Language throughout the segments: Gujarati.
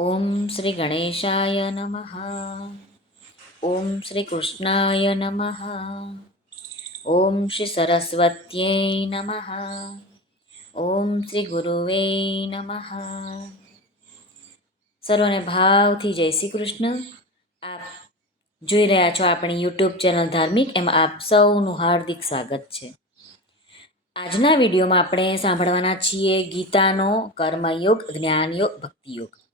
ઓમ શ્રી ગણેશાય નમઃ ઓમ શ્રી કૃષ્ણાય નમઃ ઓમ શ્રી સરસ્વત્યై નમઃ ઓમ શ્રી ગુરુવે નમઃ સર્વને ભાવથી જય શ્રી કૃષ્ણ. આપ જોઈ રહ્યા છો આપણી યુટ્યુબ ચેનલ ધાર્મિક, એમાં આપ સૌનું હાર્દિક સ્વાગત છે. આજના વિડીયોમાં આપણે સાંભળવાના છીએ ગીતાનો કર્મયોગ, જ્ઞાનયોગ, ભક્તિયોગ.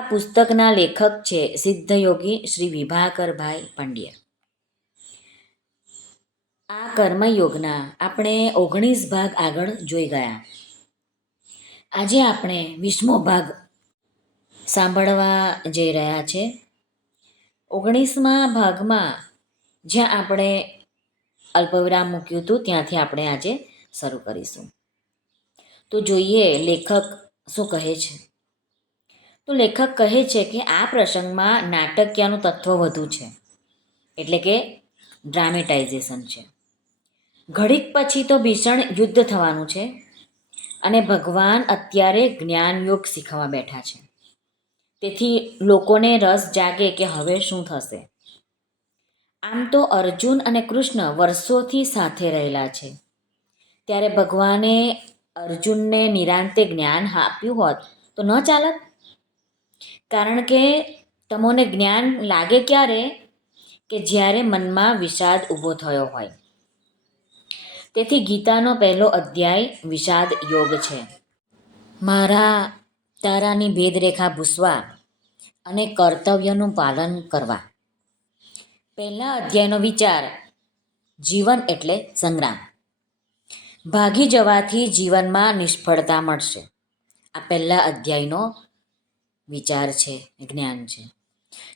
આ પુસ્તકના લેખક છે સિદ્ધયોગી શ્રી વિભાકરભાઈ પંડ્યા. આ કર્મયોગના આપણે ઓગણીસ ભાગ આગળ જોઈ ગયા. આજે આપણે વીસમો ભાગ સાંભળવા જઈ રહ્યા છે. ઓગણીસમા ભાગમાં જ્યાં આપણે અલ્પવિરામ મૂક્યું હતું, ત્યાંથી આપણે આજે શરૂ કરીશું. તો જોઈએ લેખક શું કહે છે. તો લેખક કહે છે કે આ પ્રસંગમાં નાટકીયનું તત્વ વધુ છે. એટલે કે ડ્રામેટાઇઝેશન છે. ઘડીક પછી તો ભીષણ યુદ્ધ થવાનું છે અને ભગવાન અત્યારે જ્ઞાનયોગ શીખવા બેઠા છે. તેથી લોકોને રસ જાગે કે હવે શું થશે. આમ તો અર્જુન અને કૃષ્ણ વર્ષોથી સાથે રહેલા છે. ત્યારે ભગવાને અર્જુનને નિરાંતે જ્ઞાન આપ્યું હોત તો ન ચાલત? કારણ કે તમને જ્ઞાન લાગે ક્યારે? કે જ્યારે મનમાં વિષાદ ઊભો થયો હોય. તેથી ગીતાનો પહેલો અધ્યાય વિષાદ યોગ છે. મારા તારાની ભેદરેખા ભૂસવા અને કર્તવ્યનું પાલન કરવા. પહેલા અધ્યાયનો વિચાર, જીવન એટલે સંગ્રામ. ભાગી જવાથી જીવનમાં નિષ્ફળતા મળશે. આ પહેલા અધ્યાયનો વિચાર છે, જ્ઞાન છે.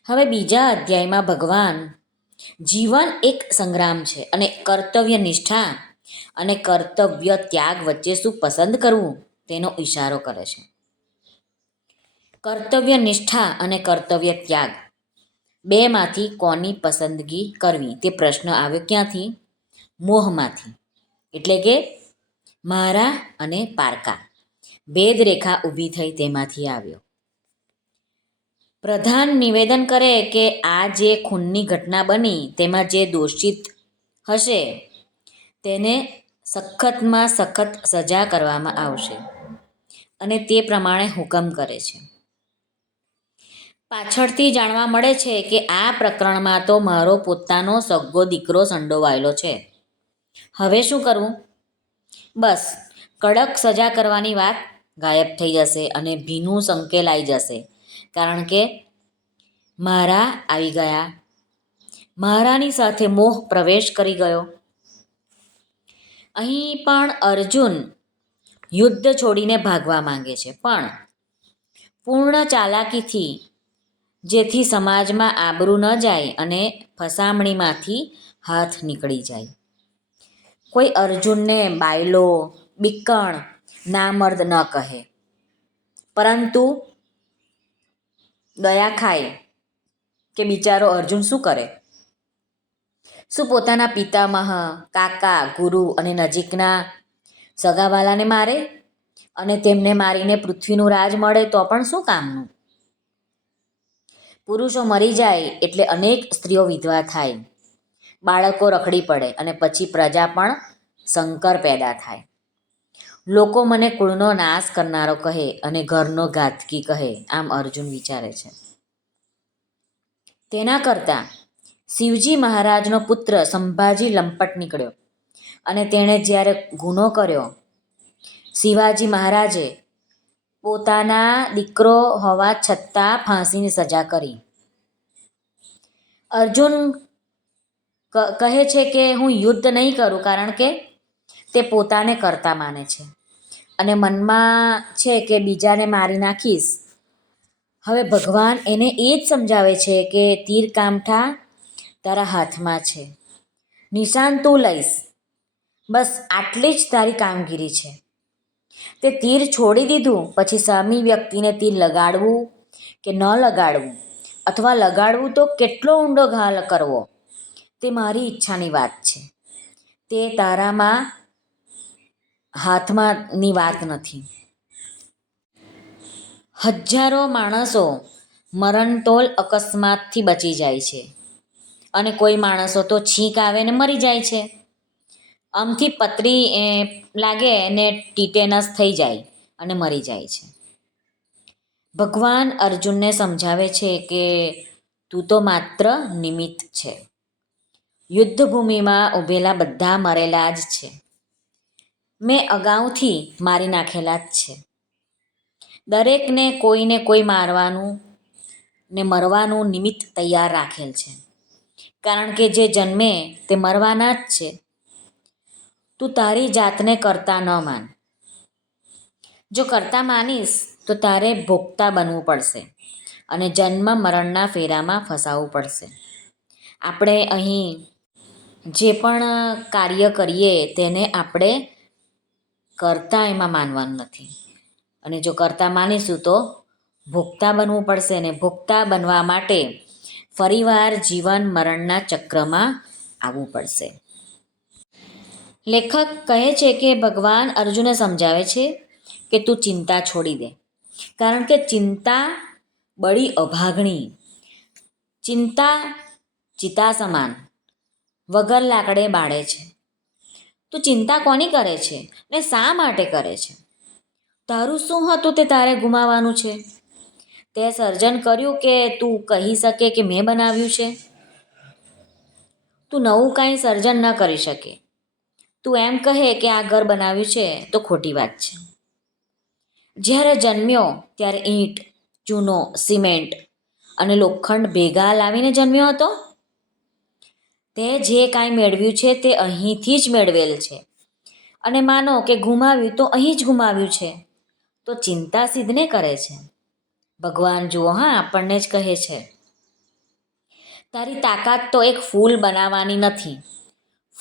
હવે બીજા અધ્યાયમાં ભગવાન જીવન એક સંગ્રામ છે અને કર્તવ્ય નિષ્ઠા અને કર્તવ્ય ત્યાગ વચ્ચે શું પસંદ કરવું તેનો ઈશારો કરે છે. કર્તવ્ય નિષ્ઠા અને કર્તવ્ય ત્યાગ બેમાંથી કોની પસંદગી કરવી તે પ્રશ્ન આવ્યો ક્યાંથી? મોહમાંથી. એટલે કે મારા અને પારકા. ભેદરેખા ઊભી થઈ તેમાંથી આવ્યો. પ્રધાન નિવેદન કરે કે આ જે ખૂનની ઘટના બની, તેમાં જે દોષિત હશે, તેને સખતમાં સખત સજા કરવામાં આવશે અને તે પ્રમાણે હુકમ કરે છે. પાછળથી જાણવા મળે છે કે આ પ્રકરણમાં તો મારો પોતાનો સગ્ગો દીકરો સંડોવાયેલો છે. હવે શું કરવું? બસ, કડક સજા કરવાની વાત ગાયબ થઈ જશે અને ભીનું સંકેલાઈ જશે. કારણ કે મારા આવી ગયા. મારાની સાથે મોહ પ્રવેશ કરી ગયો. અહીં પણ અર્જુન યુદ્ધ છોડીને ભાગવા માંગે છે. પણ પૂર્ણ ચાલાકીથી જેથી સમાજમાં આબરૂ ન જાય અને ફસામણીમાંથી હાથ નીકળી જાય. કોઈ અર્જુનને બાયલો, બીકણ, નામર્દ ન કહે. પરંતુ દયા ખાય કે બિચારો અર્જુન શું કરે? શું પોતાના પિતામહ, કાકા, ગુરુ અને નજીકના સગાવાલાને મારે? અને તેમને મારીને પૃથ્વીનું રાજ મળે તો પણ શું કામનું? પુરુષો મરી જાય એટલે અનેક સ્ત્રીઓ વિધવા થાય. બાળકો રખડી પડે અને પછી પ્રજા પણ શંકર પેદા થાય. લોકો મને કુળનો નાશ કરનારો કહે અને ઘરનો ઘાતકી કહે, આમ અર્જુન વિચારે છે. તેના કરતાં શિવજી મહારાજનો પુત્ર સંભાજી લંપટ નીકળ્યો અને તેણે જ્યારે ગુનો કર્યો, શિવાજી મહારાજે પોતાના દીકરો હોવા છતાં ફાંસીની સજા કરી. અર્જુન કહે છે કે હું યુદ્ધ નહીં કરું કારણ કે તે પોતાને કરતા માને છે. અને મનમાં છે કે બીજાને મારી નાખીશ. હવે ભગવાન એને એ જ સમજાવે છે કે તીર કામઠા તારા હાથમાં છે. નિશાન તું લઈશ. બસ આટલી જ તારી કામગીરી છે. તે તીર છોડી દીધું, પછી સામી વ્યક્તિને તીર લગાડવું કે ન લગાડવું? અથવા લગાડવું તો કેટલો ઊંડો ઘાલ કરવો? તે મારી ઈચ્છાની વાત છે. તે તારામાં હાથમાંની વાત નથી. હજારો માણસો મરણતોલ અકસ્માતથી બચી જાય છે અને કોઈ માણસો તો છીંક આવે ને મરી જાય છે. આમથી પતરી એ, લાગે ને ટીટેનસ થઈ જાય અને મરી જાય છે. ભગવાન અર્જુનને સમજાવે છે કે તું તો માત્ર નિમિત્ત છે. યુદ્ધભૂમિમાં ઊભેલા બધા મરેલા જ છે. મેં અગાઉથી મારી નાખેલા જ છે. દરેકને કોઈને કોઈ મારવાનું ને મરવાનું નિમિત્ત તૈયાર રાખેલ છે. કારણ કે જે જન્મે તે મરવાના જ છે. તું તારી જાતને કરતા ન માન. જો કરતા માનીશ, તો તારે ભોગતા બનવું પડશે અને જન્મ મરણના ફેરામાં ફસાવવું પડશે. આપણે અહીં જે પણ કાર્ય કરીએ તેને આપણે કરતા એમાં માનવાનું નથી. અને જો કરતા માનીશું તો ભોગતા બનવું પડશે ને ભોગતા બનવા માટે ફરીવાર જીવન મરણના ચક્રમાં આવવું પડશે. લેખક કહે છે કે ભગવાન અર્જુને સમજાવે છે કે તું ચિંતા છોડી દે. કારણ કે ચિંતા બળી અભાગણી. ચિંતા ચિતા સમાન વગર લાકડે બાળે છે. તું ચિંતા કોની કરે છે? ને શા માટે કરે છે? તારું શું હતું તે તારે ગુમાવવાનું છે? તે સર્જન કર્યું કે તું કહી શકે કે મેં બનાવ્યું છે? તું નવું કાંઈ સર્જન ન કરી શકે. તું એમ કહે કે આ ઘર બનાવ્યું છે તો ખોટી વાત છે. જ્યારે જન્મ્યો ત્યારે ઈંટ, ચૂનો, સિમેન્ટ અને લોખંડ ભેગા લાવીને જન્મ્યો હતો? તે જે કાંઈ મેળવ્યું છે તે અહીંથી જ મેળવેલ છે. અને માનો કે ગુમાવ્યું તો અહીં જ ગુમાવ્યું છે. તો ચિંતા સિદ્ધને કરે છે. ભગવાન જુઓ હા, આપણને જ કહે છે. તારી તાકાત તો એક ફૂલ બનાવવાની નથી.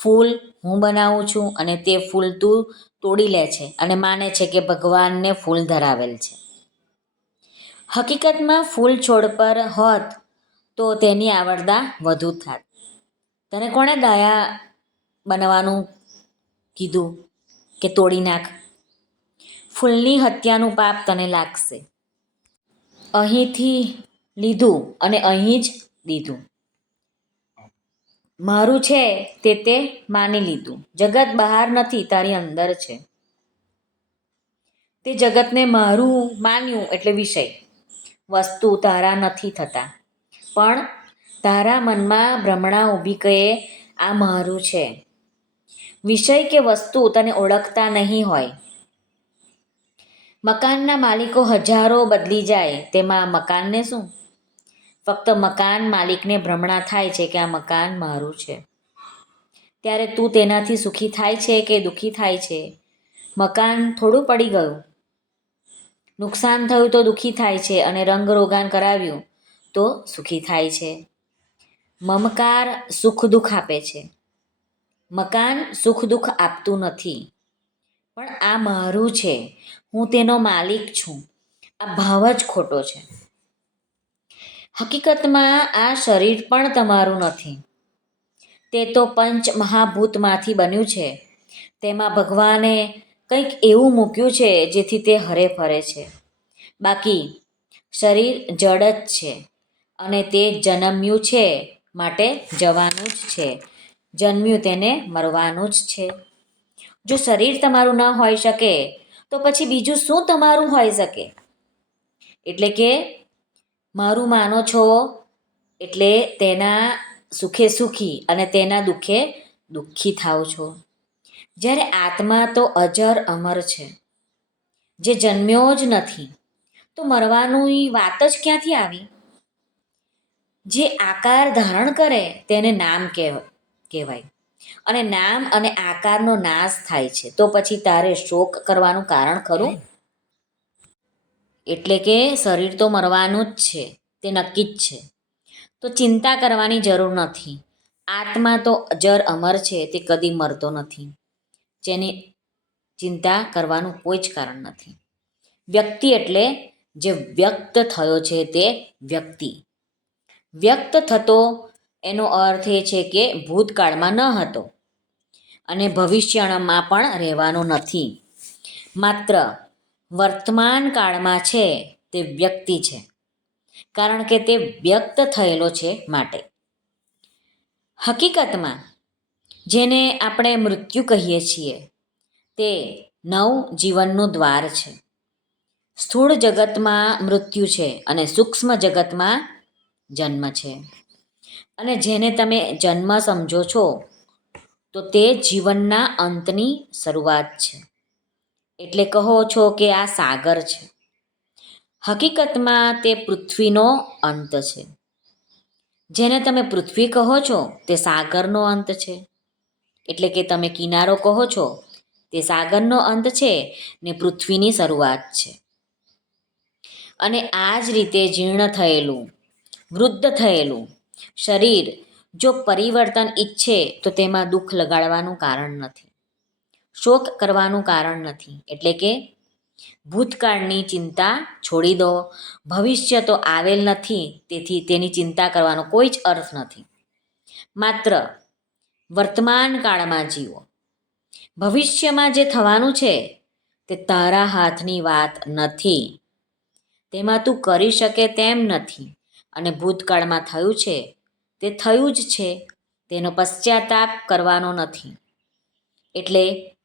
ફૂલ હું બનાવું છું અને તે ફૂલ તું તોડી લે છે અને માને છે કે ભગવાનને ફૂલ ધરાવેલ છે. હકીકતમાં ફૂલ છોડ પર હોત તો તેની આવડતા વધુ થાત. તને કોણે દયા બનવાનું કીધું કે તોડી નાખ? ફૂલની હત્યાનું પાપ તને લાગશે. અહીંથી લીધું અને અહીં જ દીધું. મારું છે તે તે માની લીધું. જગત બહાર નથી, તારી અંદર છે. તે જગતને મારું માન્યું એટલે વિષય. વસ્તુ તારા નથી થતા. પણ તારા મનમાં ભ્રમણા ઊભી કહે, આ મારું છે. વિષય કે વસ્તુ તને ઓળખતા નહીં હોય. મકાનના માલિકો હજારો બદલી જાય, તેમાં મકાનને શું? ફક્ત મકાન માલિકને ભ્રમણા થાય છે કે આ મકાન મારું છે. ત્યારે તું તેનાથી સુખી થાય છે કે દુઃખી થાય છે? મકાન થોડું પડી ગયું. નુકસાન થયું તો દુઃખી થાય છે અને રંગ રોગાન કરાવ્યું તો સુખી થાય છે. મમકાર સુખ દુઃખ આપે છે. મકાન સુખ દુઃખ આપતું નથી. પણ આ મારું છે. હું તેનો માલિક છું. આ ભાવ જ ખોટો છે. હકીકતમાં આ શરીર પણ તમારું નથી. તે તો પંચ મહાભૂતમાંથી બન્યું છે. તેમાં ભગવાને કંઈક એવું મૂક્યું છે જેથી તે હરે ફરે છે. બાકી શરીર જડ જ છે અને તે જન્મ્યું છે માટે જવાનું જ છે. જન્મ્યું તેને મરવાનું જ છે. જો શરીર તમારું ન હોઈ શકે, તો પછી બીજું શું તમારું હોઈ શકે? એટલે કે મારું માનો છો એટલે તેના સુખે સુખી અને તેના દુઃખે દુઃખી થાવ છો. જ્યારે આત્મા તો અજર અમર છે, જે જન્મ્યો જ નથી, તો મરવાનું વાત જ ક્યાંથી આવી? જે આકાર ધારણ કરે તેને નામ કહેવ કહેવાય. અને નામ અને આકારનો નાશ થાય છે. તો પછી તારે શોક કરવાનું કારણ ખરું? એટલે કે શરીર તો મરવાનું જ છે. તે નક્કી જ છે. તો ચિંતા કરવાની જરૂર નથી. આત્મા તો અજર અમર છે. તે કદી મરતો નથી. જેની ચિંતા કરવાનું કોઈ જ કારણ નથી. વ્યક્તિ એટલે જે વ્યક્ત થયો છે તે વ્યક્તિ. વ્યક્ત થતો એનો અર્થ એ છે કે ભૂતકાળમાં ન હતો અને ભવિષ્યમાં પણ રહેવાનો નથી. માત્ર વર્તમાન કાળમાં છે તે વ્યક્તિ છે, કારણ કે તે વ્યક્ત થયેલો છે માટે. હકીકતમાં, જેને આપણે મૃત્યુ કહીએ છીએ, તે નવ જીવનનું દ્વાર છે. સ્થૂળ જગતમાં મૃત્યુ છે અને સૂક્ષ્મ જગતમાં જન્મ છે. અને જેને તમે જન્મ સમજો છો, તો તે જીવનના અંતની શરૂઆત છે. એટલે કહો છો કે આ સાગર છે. હકીકતમાં તે પૃથ્વીનો અંત છે. જેને તમે પૃથ્વી કહો છો, તે સાગરનો અંત છે. એટલે કે તમે કિનારો કહો છો, તે સાગરનો અંત છે ને પૃથ્વીની શરૂઆત છે. અને આ જ રીતે જીર્ણ થયેલું વૃદ્ધ થયેલું. શરીર જો પરિવર્તન ઈચ્છે તો તેમાં દુઃખ લગાડવાનું કારણ નથી. શોક કરવાનું કારણ નથી. એટલે કે ભૂતકાળની ચિંતા છોડી દો. ભવિષ્ય તો આવેલ નથી, તેથી તેની ચિંતા કરવાનો કોઈ જ અર્થ નથી. માત્ર વર્તમાન કાળમાં જીવો. ભવિષ્યમાં જે થવાનું છે તે તારા હાથની વાત નથી. તેમાં તું કરી શકે તેમ નથી. અને ભૂતકાળમાં થયું છે, તે થયું જ છે, તેનો પશ્ચાતાપ કરવાનો નથી. એટલે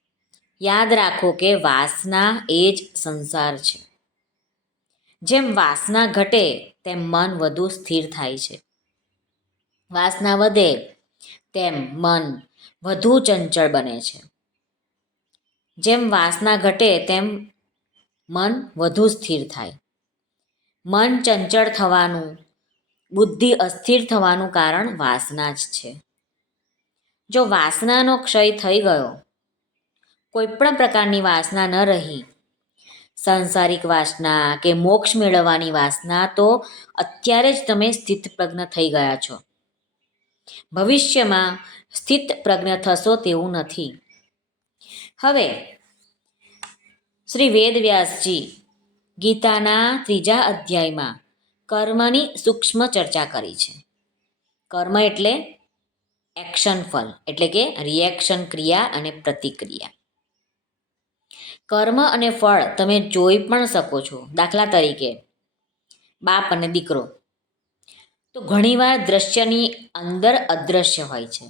યાદ રાખો કે વાસના એ જ સંસાર છે. જેમ વાસના ઘટે, તેમ મન વધુ સ્થિર થાય છે. વાસના વધે, તેમ મન વધુ ચંચળ બને છે. જેમ વાસના ઘટે, તેમ મન વધુ સ્થિર થાય. મન ચંચળ થવાનું બુદ્ધિ અસ્થિર થવાનું કારણ વાસના જ છે. જો વાસનાનો ક્ષય થઈ ગયો કોઈપણ પ્રકારની વાસના ન રહી, સાંસારિક વાસના કે મોક્ષ મેળવવાની વાસના, તો અત્યારે જ તમે સ્થિત પ્રજ્ઞ થઈ ગયા છો. ભવિષ્યમાં સ્થિત પ્રજ્ઞ થશો તેવું નથી. હવે, શ્રી વેદવ્યાસજી ગીતાના ત્રીજા અધ્યાયમાં કર્મની સૂક્ષ્મ ચર્ચા કરી છે. કર્મ એટલે એક્શન ફલ, એટલે કે રિએક્શન ક્રિયા અને પ્રતિક્રિયા. કર્મ અને ફળ તમે જોઈ પણ શકો છો, દાખલા તરીકે, બાપ અને દીકરો. તો ઘણીવાર દ્રશ્યની અંદર અદૃશ્ય હોય છે.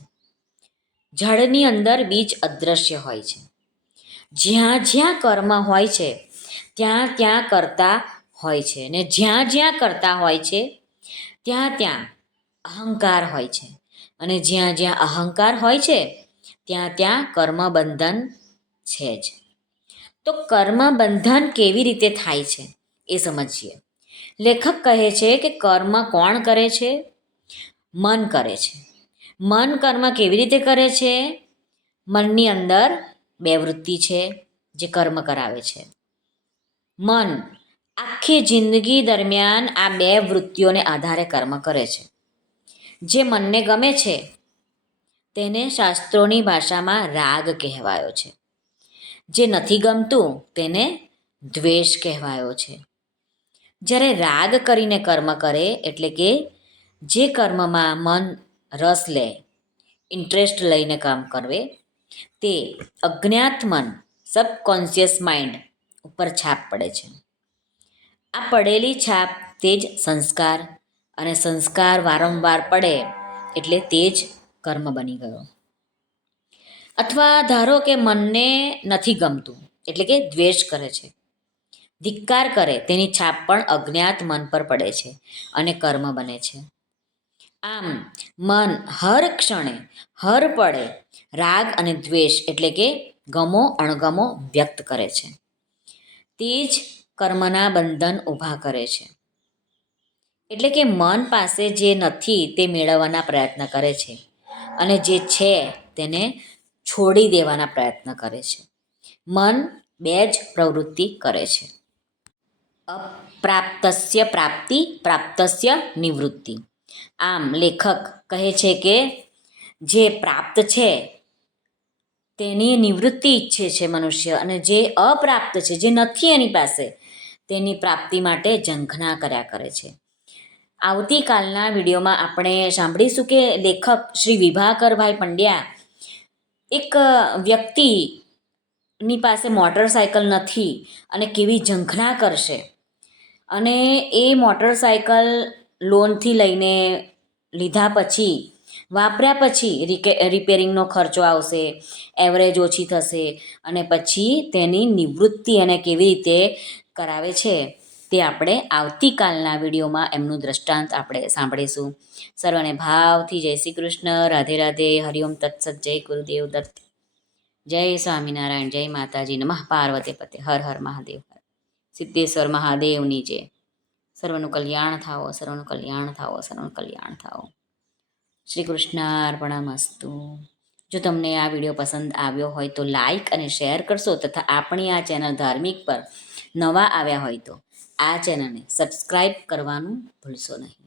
જળની અંદર બીજ અદૃશ્ય હોય છે. જ્યાં જ્યાં કર્મ હોય છે, ત્યાં ત્યાં કરતા હોય છે ને જ્યાં જ્યાં કરતા હોય છે, ત્યાં ત્યાં અહંકાર હોય છે. અને જ્યાં જ્યાં અહંકાર હોય છે, ત્યાં ત્યાં કર્મ બંધન છે જ. તો કર્મ બંધન કેવી રીતે થાય છે એ સમજીએ. લેખક કહે છે કે કર્મ કોણ કરે છે? મન કરે છે. મન કર્મ કેવી રીતે કરે છે? મનની અંદર બે વૃત્તિ છે જે કર્મ કરાવે છે. મન આખી જિંદગી દરમિયાન આ બે વૃત્તિઓને આધારે કર્મ કરે છે. જે મનને ગમે છે, તેને શાસ્ત્રોની ભાષામાં રાગ કહેવાયો છે. જે નથી ગમતું, તેને દ્વેષ કહેવાયો છે. જ્યારે રાગ કરીને કર્મ કરે, એટલે કે જે કર્મમાં મન રસ લે, ઇન્ટરેસ્ટ લઈને કામ કરવે, તે અજ્ઞાત મન, સબકોન્શિયસ માઇન્ડ ઉપર છાપ પડે છે. આ પડેલી છાપ તે જ સંસ્કાર અને સંસ્કાર વારંવાર પડે એટલે તે જ કર્મ બની ગયો. અથવા ધારો કે મનને નથી ગમતું, એટલે કે દ્વેષ કરે છે. ધિક્કાર કરે, તેની છાપ પણ અજ્ઞાત મન પર પડે છે અને કર્મ બને છે. આમ, મન હર ક્ષણે હર પડે, રાગ અને દ્વેષ એટલે કે ગમો અણગમો વ્યક્ત કરે છે. તે જ કર્મના બંધન ઊભા કરે છે. એટલે કે મન પાસે જે નથી તે મેળવવાના પ્રયત્ન કરે છે અને જે છે તેને છોડી દેવાના પ્રયત્ન કરે છે. મન બે જ પ્રવૃત્તિ કરે છે. અપ્રાપ્તસ્ય પ્રાપ્તિ, પ્રાપ્તસ્ય નિવૃત્તિ. આમ લેખક કહે છે કે જે પ્રાપ્ત છે તેની નિવૃત્તિ ઈચ્છે છે મનુષ્ય અને જે અપ્રાપ્ત છે, જે નથી એની પાસે તેની પ્રાપ્તિ માટે ઝંખના કર્યા કરે છે. આવતીકાલના વિડીયોમાં આપણે સાંભળીશું કે લેખક શ્રી વિભાકરભાઈ પંડ્યા એક વ્યક્તિની પાસે મોટરસાયકલ નથી અને કેવી ઝંખના કરશે. અને એ મોટરસાયકલ લોનથી લઈને લીધા પછી, વાપર્યા પછી રિપેરિંગનો ખર્ચો આવશે, એવરેજ ઓછી થશે અને પછી તેની નિવૃત્તિ અને કેવી રીતે કરાવે છે તે આપણે આવતીકાલના વિડીયોમાં એમનું દ્રષ્ટાંત આપણે સાંભળીશું. સર્વને ભાવથી જય શ્રી કૃષ્ણ, રાધે રાધે, હરિઓમ તત્સત, જય ગુરુદેવ દત્ત. જય સ્વામિનારાયણ, જય માતાજી, નમઃ પાર્વતી પતે, હર હર મહાદેવ હર. સિદ્ધેશ્વર મહાદેવની જય. સર્વનું કલ્યાણ થાઓ, સર્વનું કલ્યાણ થાઓ, સર્વનું કલ્યાણ થાઓ. શ્રી કૃષ્ણાર્પણમસ્તુ જો તમને આ વીડિયો પસંદ આવ્યો હોય તો લાઈક અને શેર કરશો તથા આપણી આ ચેનલ ધાર્મિક પર નવા આવ્યા હોય તો આ ચેનલને સબસ્ક્રાઈબ કરવાનું ભૂલશો નહીં.